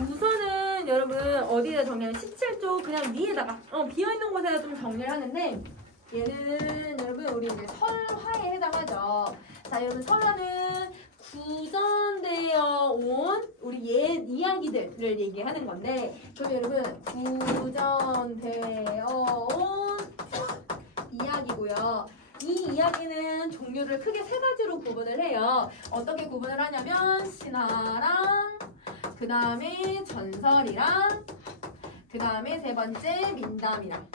우선은 여러분 어디다 정리하면 17쪽 그냥 위에다가 비어있는 곳에다 좀 정리를 하는데 얘는 여러분 우리 이제 설화에 해당하죠. 자, 여러분 설화는 구전되어 온 우리 옛 이야기들을 얘기하는 건데 그럼 여러분 구전되어 온 이야기고요. 이 이야기는 종류를 크게 세 가지로 구분을 해요. 어떻게 구분을 하냐면 신화랑 그 다음에 전설이랑 그 다음에 세 번째 민담이랑.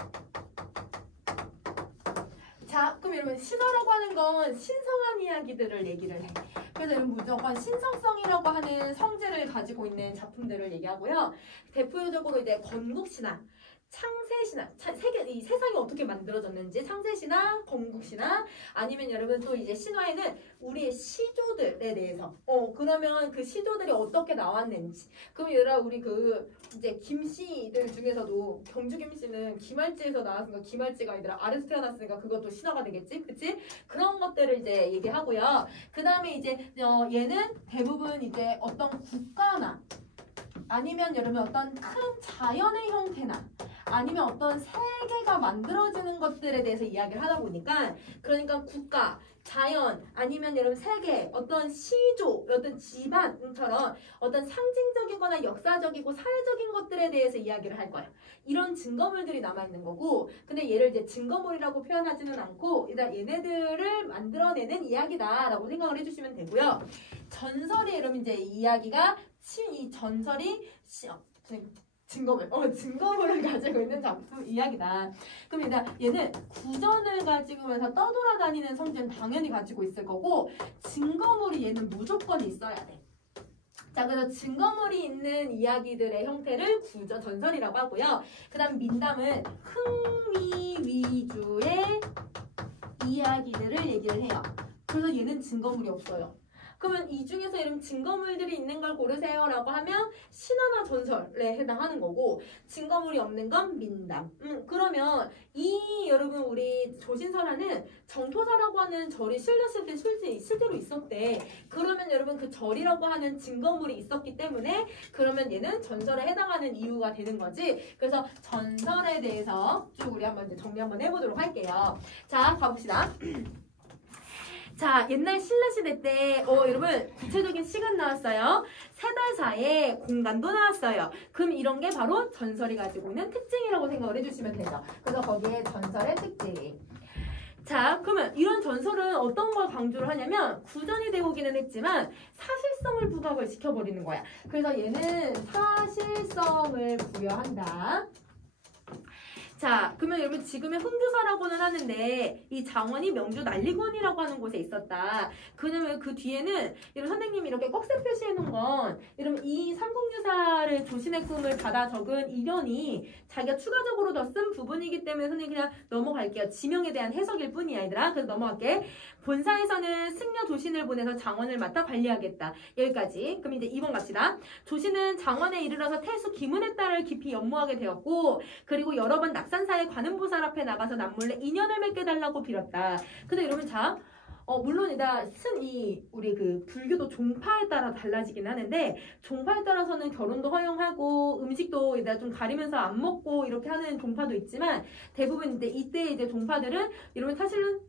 자, 그럼 여러분 신화라고 하는 건 신성한 이야기들을 얘기를 해. 그래서 여러분 무조건 신성성이라고 하는 성질을 가지고 있는 작품들을 얘기하고요. 대표적으로 이제 건국신화, 창세신화, 이 세상이 어떻게 만들어졌는지 창세신화, 건국신화, 아니면 여러분 또 이제 신화에는 우리의 시조들에 대해서 그러면 그 시조들이 어떻게 나왔는지. 그럼 얘들아 우리 그 이제 김씨들 중에서도 경주 김씨는 김할지에서 나왔으니까 김할지가 아니라 아래서 태어났으니까 그것도 신화가 되겠지, 그치? 그런 것들을 이제 얘기하고요. 그 다음에 이제 얘는 대부분 이제 어떤 국가나 아니면 여러분 어떤 큰 자연의 형태나 아니면 어떤 세계가 만들어지는 것들에 대해서 이야기를 하다 보니까 그러니까 국가, 자연, 아니면 여러분 세계, 어떤 시조, 어떤 집안처럼 어떤 상징적이거나 역사적이고 사회적인 것들에 대해서 이야기를 할 거예요. 이런 증거물들이 남아있는 거고 근데 얘를 이제 증거물이라고 표현하지는 않고 일단 얘네들을 만들어내는 이야기다 라고 생각을 해주시면 되고요. 전설이 여러분 이제 이야기가 이 전설이 증거물을 가지고 있는 작품 이야기다. 그럼 일단 얘는 구전을 가지고면서 떠돌아다니는 성질은 당연히 가지고 있을 거고 증거물이 얘는 무조건 있어야 돼. 자, 그래서 증거물이 있는 이야기들의 형태를 구전, 전설이라고 하고요. 그 다음 민담은 흥미 위주의 이야기들을 얘기를 해요. 그래서 얘는 증거물이 없어요. 그러면 이 중에서 이런 증거물들이 있는 걸 고르세요 라고 하면 신화나 전설에 해당하는 거고 증거물이 없는 건 민담. 그러면 이 여러분 우리 조신설화는 정토사라고 하는 절이 실렸을 때 실제로 있었대. 그러면 여러분 그 절이라고 하는 증거물이 있었기 때문에 그러면 얘는 전설에 해당하는 이유가 되는 거지. 그래서 전설에 대해서 쭉 우리 한번 이제 정리 한번 해보도록 할게요. 자, 가봅시다. 자, 옛날 신라시대 때 여러분 구체적인 시간 나왔어요. 세달사의 공간도 나왔어요. 그럼 이런 게 바로 전설이 가지고 있는 특징이라고 생각을 해주시면 되죠. 그래서 거기에 전설의 특징. 자, 그러면 이런 전설은 어떤 걸 강조를 하냐면 구전이 되고기는 했지만 사실성을 부각을 시켜버리는 거야. 그래서 얘는 사실성을 부여한다. 자, 그러면 여러분 지금의 흥주사라고는 하는데 이 장원이 명주 난리권이라고 하는 곳에 있었다. 그러면 그 뒤에는 이런 선생님이 이렇게 꺽쇠 표시해 놓은 건 이러면 이 삼국유사를 조신의 꿈을 받아 적은 이련이 자기가 추가적으로 더 쓴 부분이기 때문에 선생님 그냥 넘어갈게요. 지명에 대한 해석일 뿐이야 얘들아. 그래서 넘어갈게. 본사에서는 승려 조신을 보내서 장원을 맡아 관리하겠다. 여기까지. 그럼 이제 2번 갑시다. 조신은 장원에 이르러서 태수 기문의 딸을 깊이 연모하게 되었고 그리고 여러 번 낙산사의 관음보살 앞에 나가서 남몰래 인연을 맺게 달라고 빌었다. 근데 여러분 자 물론 우리 그 불교도 종파에 따라 달라지긴 하는데 종파에 따라서는 결혼도 허용하고 음식도 좀 가리면서 안 먹고 이렇게 하는 종파도 있지만 대부분 이때 이제 종파들은 여러분 사실은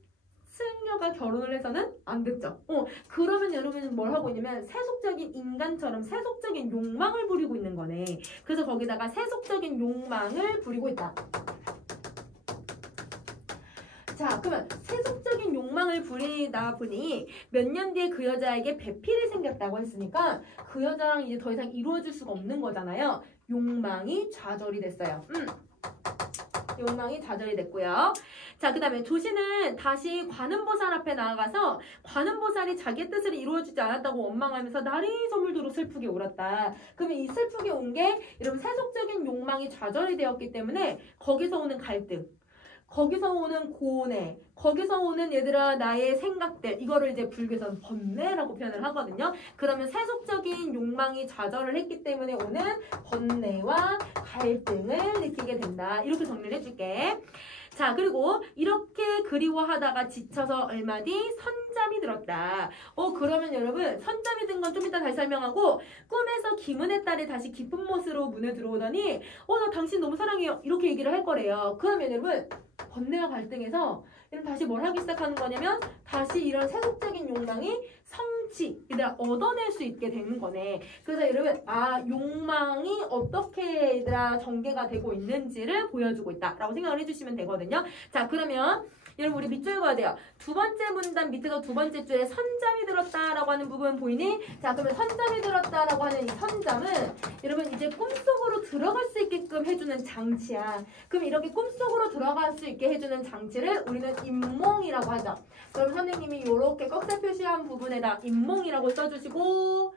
승려가 결혼을 해서는 안 됐죠. 그러면 여러분은 뭘 하고 있냐면 세속적인 인간처럼 세속적인 욕망을 부리고 있는 거네. 그래서 거기다가 세속적인 욕망을 부리고 있다. 자, 그러면 세속적인 욕망을 부리다 보니 몇 년 뒤에 그 여자에게 배필이 생겼다고 했으니까 그 여자랑 이제 더 이상 이루어질 수가 없는 거잖아요. 욕망이 좌절이 됐어요. 욕망이 좌절이 됐고요. 자, 그 다음에 조신은 다시 관음보살 앞에 나아가서 관음보살이 자기의 뜻을 이루어주지 않았다고 원망하면서 날이 저물도록 슬프게 울었다. 그러면 이 슬프게 운 게 여러분 세속적인 욕망이 좌절이 되었기 때문에 거기서 오는 갈등, 거기서 오는 고뇌, 거기서 오는 얘들아 나의 생각들, 이거를 이제 불교에서는 번뇌라고 표현을 하거든요. 그러면 세속적인 욕망이 좌절을 했기 때문에 오는 번뇌와 갈등을 느끼게 된다. 이렇게 정리를 해줄게. 자, 그리고 이렇게 그리워하다가 지쳐서 얼마 뒤 선잠이 들었다. 그러면 여러분 선잠이 든 건 좀 이따 다시 설명하고 꿈에서 김은혜 딸이 다시 기쁜 모습으로 문에 들어오더니 나 당신 너무 사랑해요. 이렇게 얘기를 할 거래요. 그러면 여러분 번뇌와 갈등에서 다시 뭘 하기 시작하는 거냐면 다시 이런 세속적인 욕망이 성취, 얘들아 얻어낼 수 있게 되는 거네. 그래서 여러분 욕망이 어떻게 얘들아 전개가 되고 있는지를 보여주고 있다라고 생각을 해주시면 되거든요. 자 그러면 여러분 우리 밑줄 그어야 돼요. 두 번째 문단 밑에서 두 번째 줄에 선잠이 들었다라고 하는 부분 보이니? 자 그러면 선잠이 들었다라고 하는 이 선잠은 여러분 이제 꿈속으로 들어갈 수 있게끔 해주는 장치야. 그럼 이렇게 꿈속으로 들어갈 수 있게 해주는 장치를 우리는 인몽이라고 하죠. 그럼 선생님이 이렇게 꺽쇠 표시한 부분에다 인몽이라고 써주시고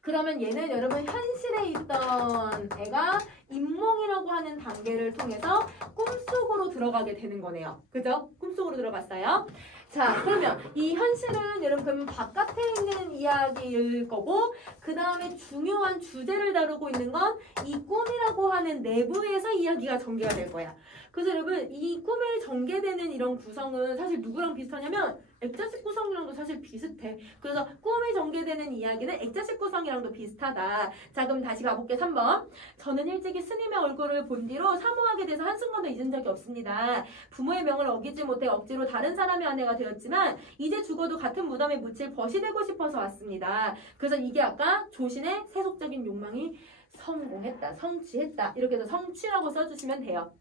그러면 얘는 여러분 현실에 있던 애가 인몽이라고 하는 단계를 통해서 꿈속으로 들어가게 되는 거네요. 그죠? 꿈속으로 들어갔어요. 자 그러면 이 현실은 여러분 그러면 바깥에 있는 이야기일 거고 그 다음에 중요한 주제를 다루고 있는 건 이 꿈이라고 하는 내부에서 이야기가 전개가 될 거야. 그래서 여러분 이 꿈에 전개되는 이런 구성은 사실 누구랑 비슷하냐면 액자식 구성이랑도 사실 비슷해. 그래서 꿈이 전개되는 이야기는 액자식 구성이랑도 비슷하다. 자 그럼 다시 가볼게요. 3번. 저는 일찍이 스님의 얼굴을 본 뒤로 사모하게 돼서 한순간도 잊은 적이 없습니다. 부모의 명을 어기지 못해 억지로 다른 사람의 아내가 되었지만 이제 죽어도 같은 무덤에 묻힐 벗이 되고 싶어서 왔습니다. 그래서 이게 아까 조신의 세속적인 욕망이 성공했다, 성취했다 이렇게 해서 성취라고 써주시면 돼요.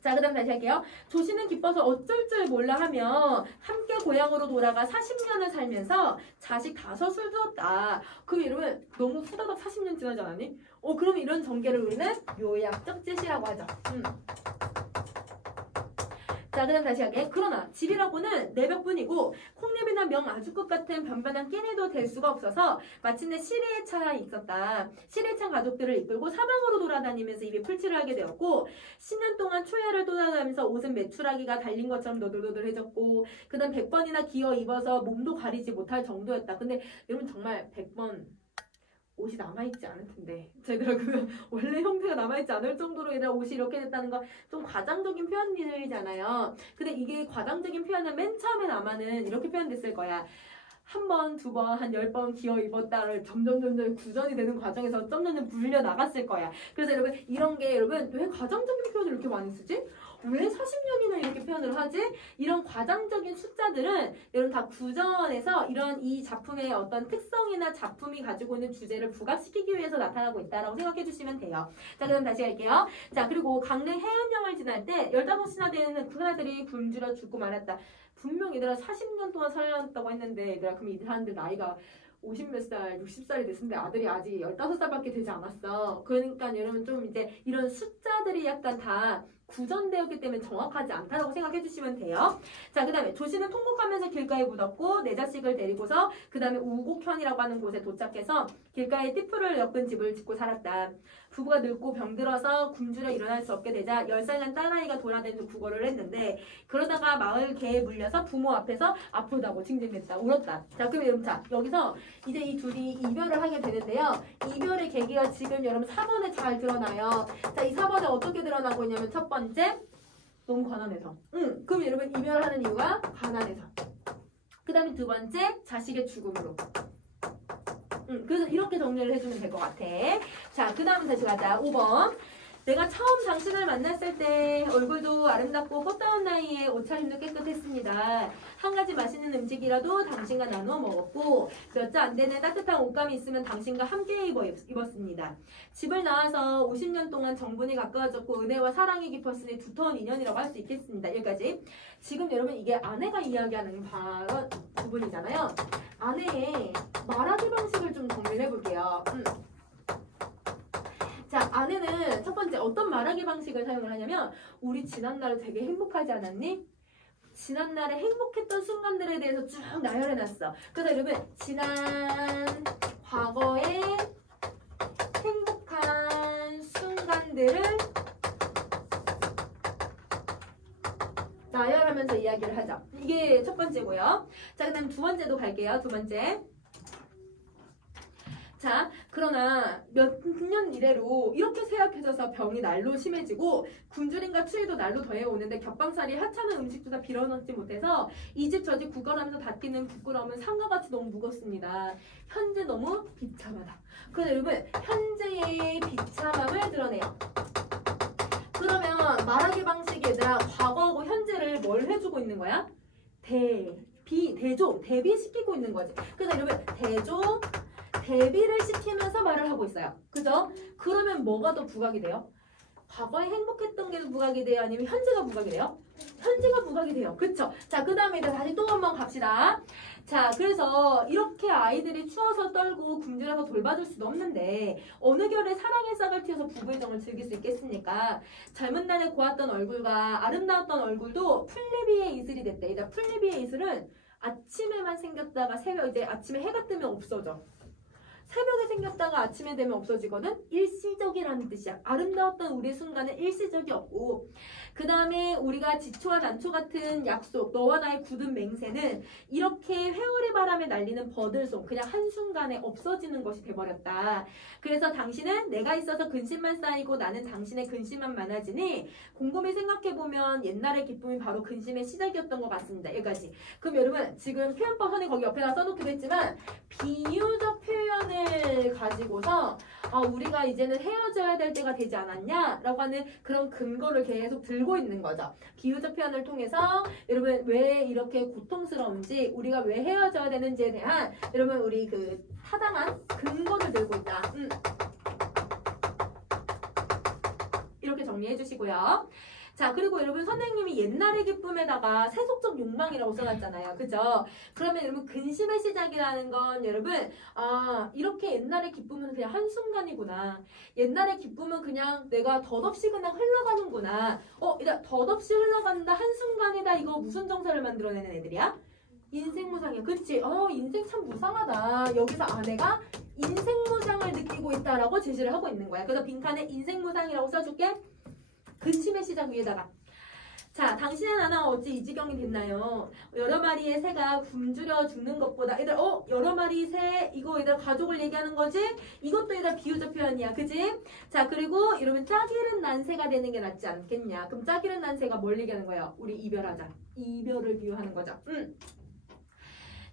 자, 그 다음 다시 할게요. 조씨는 기뻐서 어쩔 줄 몰라 하며 함께 고향으로 돌아가 40년을 살면서 자식 5을 두었다. 그럼 여러분 너무 후다닥 40년 지나지 않았니? 그러면 이런 전개를 우리는 요약적 제시라고 하죠. 자, 그 다음 다시 할게. 그러나 집이라고는 내벽뿐이고 콩잎이나 명 아주꽃 같은 변변한 끼니도 될 수가 없어서 마침내 시리에 차 있었다. 시리에 찬 가족들을 이끌고 사방으로 돌아다니면서 입에 풀칠을 하게 되었고 10년 동안 초야를 돌아다니면서 옷은 메추라기가 달린 것처럼 너들너들해졌고 그 다음 100번이나 기어 입어서 몸도 가리지 못할 정도였다. 근데 여러분 정말 100번 옷이 남아있지 않을 텐데 제가 그 원래 형태가 남아있지 않을 정도로 얘들아 옷이 이렇게 됐다는 건 좀 과장적인 표현이잖아요. 근데 이게 과장적인 표현은 맨 처음에 남아는 이렇게 표현됐을 거야. 한 번, 두 번, 한 10번 기어 입었다를 점점 구전이 되는 과정에서 점점 불려 나갔을 거야. 그래서 여러분 이런 게 여러분 왜 과장적인 표현을 이렇게 많이 쓰지? 왜 40년이나 이렇게 표현을 하지? 이런 과장적인 숫자들은 여러분 다 구전에서 이런 이 작품의 어떤 특성이나 작품이 가지고 있는 주제를 부각시키기 위해서 나타나고 있다라고 생각해 주시면 돼요. 자, 그럼 다시 할게요. 자, 그리고 강릉 해안령을 지날 때 15시나 되는 그나들이 굶주려 죽고 말았다. 분명 얘들아 40년 동안 살았다고 했는데 얘들아 그럼 이 사람들 나이가 50몇 살, 60살이 됐는데 아들이 아직 15살밖에 되지 않았어. 그러니까 여러분 좀 이제 이런 숫자들이 약간 다 구전되었기 때문에 정확하지 않다라고 생각해 주시면 돼요. 자, 그 다음에 조씨는 통곡하면서 길가에 묻었고 내 자식을 데리고서 그 다음에 우곡현이라고 하는 곳에 도착해서 길가에 띠풀을 엮은 집을 짓고 살았다. 부부가 늙고 병들어서 굶주려 일어날 수 없게 되자 10살 난 딸아이가 돌아다니면서 구걸을 했는데 그러다가 마을 개에 물려서 부모 앞에서 아프다고 징징댔다. 울었다. 자, 그럼 여러분 자 여기서 이제 이 둘이 이별을 하게 되는데요. 이별의 계기가 지금 여러분 4번에 잘 드러나요. 자, 이 4번에 어떻게 드러나고 있냐면 첫 번째 너무 가난해서. 그럼 여러분 이별하는 이유가 가난해서. 그 다음에 두 번째 자식의 죽음으로. 그래서 이렇게 정리를 해주면 될 것 같아. 자, 그 다음 다시 가자. 5번. 내가 처음 당신을 만났을 때 얼굴도 아름답고 꽃다운 나이에 옷차림도 깨끗했습니다. 한 가지 맛있는 음식이라도 당신과 나누어 먹었고 몇 자 안 되는 따뜻한 옷감이 있으면 당신과 함께 입었습니다. 집을 나와서 50년 동안 정분이 가까워졌고 은혜와 사랑이 깊었으니 두터운 인연이라고 할 수 있겠습니다. 여기까지. 지금 여러분 이게 아내가 이야기하는 발언 부분이잖아요. 아내의 말하기 방식을 좀 정리를 해볼게요. 자, 아내는 첫 번째 어떤 말하기 방식을 사용을 하냐면 우리 지난날에 되게 행복하지 않았니? 지난날에 행복했던 순간들에 대해서 쭉 나열해놨어. 그래서 여러분 지난 과거의 행복한 순간들을 나열하면서 이야기를 하죠. 이게 첫 번째고요. 자, 그 다음 두 번째도 갈게요. 두 번째. 자, 그러나 몇 년 이래로 이렇게 쇠약해져서 병이 날로 심해지고 굶주림과 추위도 날로 더해오는데 겹방살이 하찮은 음식도 다 빌어넣지 못해서 이 집 저 집 구걸하면서 다투는 부끄러움은 상과 같이 너무 무겁습니다. 현재 너무 비참하다. 그래서 여러분 현재의 비참함을 드러내요. 그러면 말하기 방식이 얘들아 과거하고 현재를 뭘 해주고 있는 거야? 대비시키고 있는 거지. 그래서 여러분 대비를 시키면서 말을 하고 있어요. 그죠? 그러면 뭐가 더 부각이 돼요? 과거에 행복했던 게 부각이 돼요? 아니면 현재가 부각이 돼요? 현재가 부각이 돼요. 그쵸? 자, 그 다음에 다시 또 한번 갑시다. 자, 그래서 이렇게 아이들이 추워서 떨고 굶주려서 돌봐줄 수도 없는데 어느 결에 사랑의 싹을 틔워서 부부의 정을 즐길 수 있겠습니까? 젊은 날에 고왔던 얼굴과 아름다웠던 얼굴도 풀리비의 이슬이 됐대. 이제 풀리비의 이슬은 아침에만 생겼다가 새벽 이제 아침에 해가 뜨면 없어져. 새벽에 생겼다가 아침에 되면 없어지거든? 일시적이라는 뜻이야. 아름다웠던 우리 순간은 일시적이었고 그 다음에 우리가 지초와 난초 같은 약속 너와 나의 굳은 맹세는 이렇게 회오리 바람에 날리는 버들송 그냥 한순간에 없어지는 것이 돼버렸다. 그래서 당신은 내가 있어서 근심만 쌓이고 나는 당신의 근심만 많아지니 곰곰이 생각해보면 옛날의 기쁨이 바로 근심의 시작이었던 것 같습니다. 여기까지. 그럼 여러분 지금 표현법 선에 거기 옆에다 써놓기도 했지만 비유적 표현을 가지고서 우리가 이제는 헤어져야 될 때가 되지 않았냐? 라고 하는 그런 근거를 계속 들고 있는 거죠. 비유적 표현을 통해서 여러분 왜 이렇게 고통스러운지 우리가 왜 헤어져야 되는지에 대한 여러분 우리 그 타당한 근거를 들고 있다. 이렇게 정리해 주시고요. 자, 그리고 여러분 선생님이 옛날의 기쁨에다가 세속적 욕망이라고 써놨잖아요. 그죠? 그러면 여러분 근심의 시작이라는 건 여러분 이렇게 옛날의 기쁨은 그냥 한순간이구나. 옛날의 기쁨은 그냥 내가 덧없이 그냥 흘러가는구나. 일단 덧없이 흘러간다 한순간이다. 이거 무슨 정서를 만들어내는 애들이야? 인생 무상이야. 그치? 인생 참 무상하다. 여기서 내가 인생 무상을 느끼고 있다라고 제시를 하고 있는 거야. 그래서 빈칸에 인생 무상이라고 써줄게. 근심의 시작 위에다가. 자, 당신의 나나 어찌 이 지경이 됐나요? 여러 마리의 새가 굶주려 죽는 것보다 얘들 여러 마리 새 이거 얘들 가족을 얘기하는 거지? 이것도 얘들 비유적 표현이야. 그지? 자, 그리고 여러분 짝이른 난 새가 되는 게 낫지 않겠냐? 그럼 짝이른 난 새가 뭘 얘기하는 거예요? 우리 이별하자. 이별을 비유하는 거죠.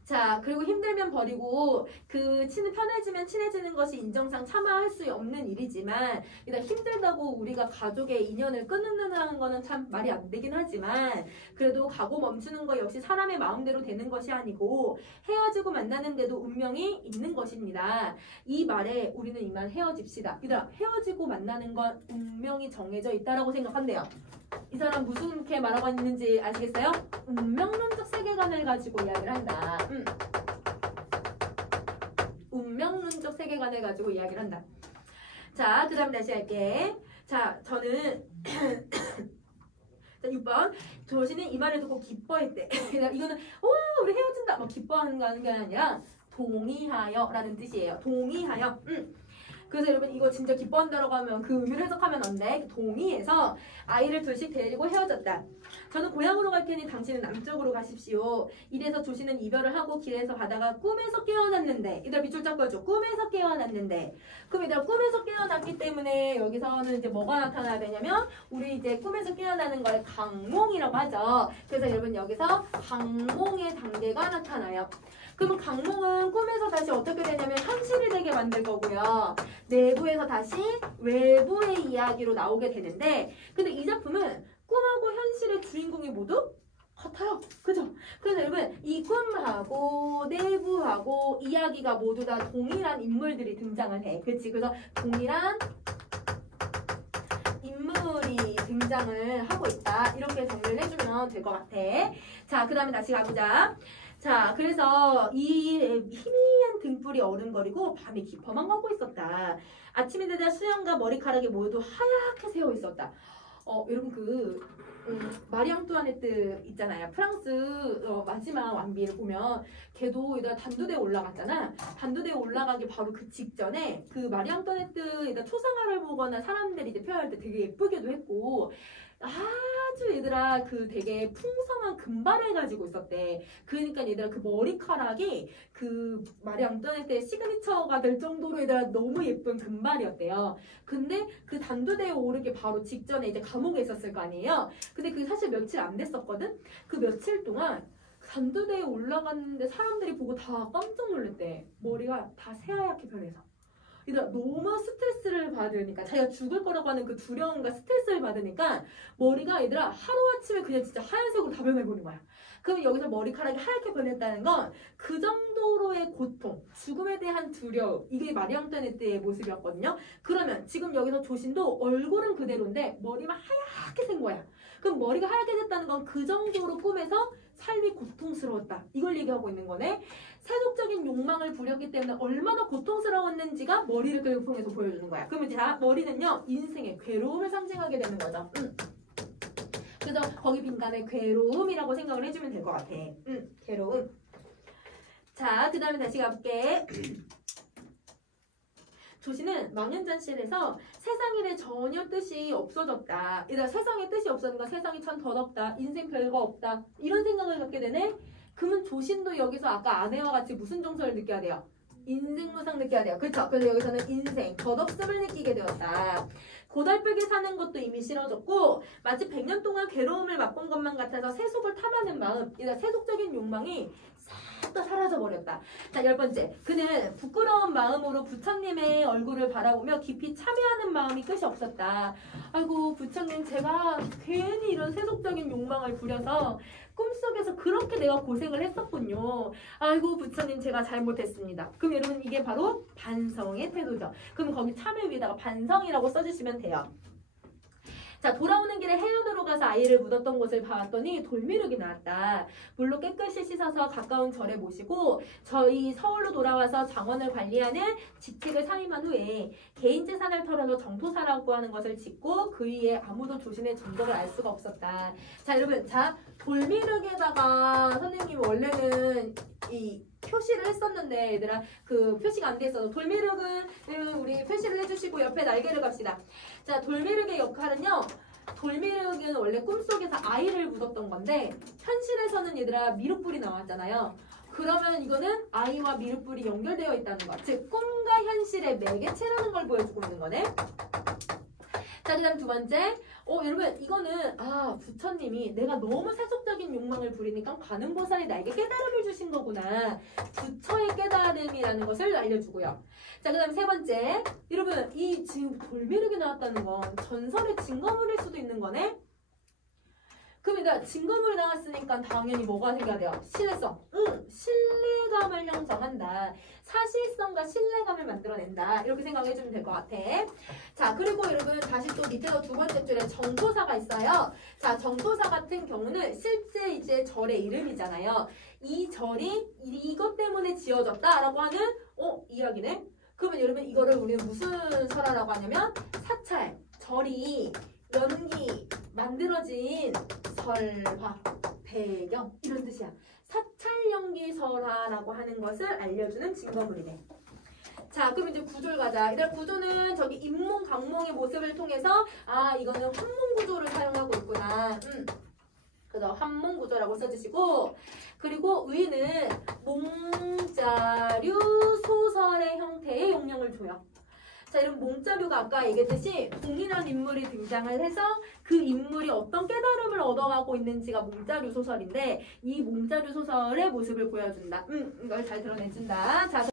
자, 그리고 힘들면 버리고 편해지면 친해지는 것이 인정상 참아할 수 없는 일이지만 일단 힘들다고 우리가 가족의 인연을 끊는다는 거는 참 말이 안 되긴 하지만 그래도 가고 멈추는 거 역시 사람의 마음대로 되는 것이 아니고 헤어지고 만나는데도 운명이 있는 것입니다. 이 말에 우리는 이만 헤어집시다. 얘들아, 헤어지고 만나는 건 운명이 정해져 있다라고 생각한대요. 이 사람 무슨게 말하고 있는지 아시겠어요? 운명론적 세계관을 가지고 이야기를 한다. 운명론적 세계관을 가지고 이야기를 한다. 자, 그 다음 다시 할게. 자, 저는 자, 6번. 조신은 이 말을 듣고 기뻐했대. 이거는 우리 헤어진다 막 기뻐하는 게 아니라 동의하여 라는 뜻이에요. 동의하여. 그래서 여러분 이거 진짜 기뻐한다라고 하면 그 의미를 해석하면 안 돼. 동의해서 아이를 둘씩 데리고 헤어졌다. 저는 고향으로 갈 테니 당신은 남쪽으로 가십시오. 이래서 조씨는 이별을 하고 길에서 가다가 꿈에서 깨어났는데 이들 밑줄 잡아줘. 꿈에서 깨어났는데 그럼 이들 꿈에서 깨어났기 때문에 여기서는 이제 뭐가 나타나야 되냐면 우리 이제 꿈에서 깨어나는 걸 강몽이라고 하죠. 그래서 여러분 여기서 강몽의 단계가 나타나요. 그러면 강몽은 꿈에서 다시 어떻게 되냐면 현실이 되게 만들 거고요. 내부에서 다시 외부의 이야기로 나오게 되는데 근데 이 작품은 꿈하고 현실의 주인공이 모두 같아요. 그죠? 그래서 여러분 이 꿈하고 내부하고 이야기가 모두 다 동일한 인물들이 등장을 해. 그치? 그래서 동일한 인물이 등장을 하고 있다. 이렇게 정리를 해주면 될 것 같아. 자, 그 다음에 다시 가보자. 자, 그래서 이 희미한 등불이 어른거리고 밤이 깊어만 가고 있었다. 아침이 되자 수염과 머리카락이 모두 하얗게 새어 있었다. 여러분 마리 앙뚜아네트 있잖아요. 프랑스 마지막 왕비를 보면 걔도 이따 단두대에 올라갔잖아. 단두대에 올라가기 바로 그 직전에 그 마리 앙뚜아네트 초상화를 보거나 사람들이 이제 표현할 때 되게 예쁘게도 했고 아주 얘들아 그 되게 풍성한 금발을 가지고 있었대. 그러니까 얘들아 그 머리카락이 그 마리 앙뚜아네트의 시그니처가 될 정도로 얘들아 너무 예쁜 금발이었대요. 근데 그 단두대에 오르기 바로 직전에 이제 감옥에 있었을 거 아니에요. 근데 그게 사실 며칠 안 됐었거든. 그 며칠 동안 단두대에 올라갔는데 사람들이 보고 다 깜짝 놀랐대. 머리가 다 새하얗게 변해서. 얘들아 너무 스트레스를 받으니까 자기가 죽을 거라고 하는 그 두려움과 스트레스를 받으니까 머리가 얘들아 하루아침에 그냥 진짜 하얀색으로 다 변해버린 거야. 그럼 여기서 머리카락이 하얗게 변했다는 건 그 정도로의 고통, 죽음에 대한 두려움, 이게 마리 앙뚜아네트의 모습이었거든요. 그러면 지금 여기서 조신도 얼굴은 그대로인데 머리만 하얗게 된 거야. 그럼 머리가 하얗게 됐다는 건 그 정도로 꿈에서 삶이 고통스러웠다. 이걸 얘기하고 있는 거네. 세속적인 욕망을 부렸기 때문에 얼마나 고통스러웠는지가 머리를 통해서 보여주는 거야. 그러면 자, 머리는요 인생의 괴로움을 상징하게 되는 거죠. 그래서 거기 빈칸에 괴로움이라고 생각을 해주면 될 것 같아. 괴로움. 자, 그 다음에 다시 가볼게. 조씨는 망연자실에서 세상 일에 전혀 뜻이 없어졌다. 얘들아 세상에 뜻이 없어지니까 세상이 참 더럽다. 인생 별거 없다. 이런 생각을 갖게 되네. 그러면 조신도 여기서 아까 아내와 같이 무슨 정서를 느껴야 돼요? 인생무상 느껴야 돼요. 그렇죠? 그래서 여기서는 인생, 덧없음을 느끼게 되었다. 고달프게 사는 것도 이미 싫어졌고 마치 100년 동안 괴로움을 맛본 것만 같아서 세속을 탐하는 마음, 얘들아 세속적인 욕망이 싹 다 사라져버렸다. 자, 10번째. 그는 부끄러운 마음으로 부처님의 얼굴을 바라보며 깊이 참여하는 마음이 끝이 없었다. 아이고 부처님 제가 괜히 이런 세속적인 욕망을 부려서 꿈속에서 그렇게 내가 고생을 했었군요. 아이고 부처님 제가 잘못했습니다. 그럼 여러분 이게 바로 반성의 태도죠. 그럼 거기 참여 위에다가 반성이라고 써주시면 돼요. 자, 돌아오는 길에 해운으로 가서 아이를 묻었던 곳을 봤더니 돌미륵이 나왔다. 물로 깨끗이 씻어서 가까운 절에 모시고 저희 서울로 돌아와서 정원을 관리하는 지책을 사임한 후에 개인 재산을 털어서 정토사라고 하는 것을 짓고 그 위에 아무도 조신의 전적을 알 수가 없었다. 자, 여러분, 자 돌미륵에다가 선생님이 원래는 이 표시를 했었는데 얘들아 그 표시가 안 돼 있어서 돌미륵은 우리 표시를 해주시고 옆에 날개를 갑시다. 자, 돌미륵의 역할은요. 돌미륵은 원래 꿈속에서 아이를 묻었던 건데 현실에서는 얘들아 미륵불이 나왔잖아요. 그러면 이거는 아이와 미륵불이 연결되어 있다는 거. 즉 꿈과 현실의 매개체라는 걸 보여주고 있는 거네. 자, 그 다음 두 번째. 여러분 이거는 부처님이 내가 너무 세속적인 욕망을 부리니까 관음보살이 나에게 깨달음을 주신 거구나. 부처의 깨달음이라는 것을 알려주고요. 자, 그 다음 세 번째. 여러분 이 지금 돌미륵이 나왔다는 건 전설의 증거물일 수도 있는 거네. 그럼 그러니까 증거물이 나왔으니까 당연히 뭐가 생겨야 돼요? 신뢰성. 신뢰감을 형성한다. 사실성과 신뢰감을 만들어낸다. 이렇게 생각해주면 될 것 같아. 자, 그리고 여러분 다시 또 밑에서 두 번째 줄에 정토사가 있어요. 자, 정토사 같은 경우는 실제 이제 절의 이름이잖아요. 이 절이 이것 때문에 지어졌다라고 하는 이야기네. 그러면 여러분 이거를 우리는 무슨 설화라고 하냐면 사찰, 절이 연기, 만들어진 설화, 배경 이런 뜻이야. 사찰연기설화라고 하는 것을 알려주는 증거물이네. 자, 그럼 이제 구조를 가자. 일단 구조는 저기 인몽, 강몽의 모습을 통해서 이거는 환몽구조를 사용하고 있구나. 그래서 환몽구조라고 써주시고 그리고 의는 몽자류 소설의 형태의 용량을 줘요. 자, 이런 몽자류가 아까 얘기했듯이 동일한 인물이 등장을 해서 그 인물이 어떤 깨달음을 얻어가고 있는지가 몽자류 소설인데 이 몽자류 소설의 모습을 보여준다. 이걸 잘 드러내준다. 자.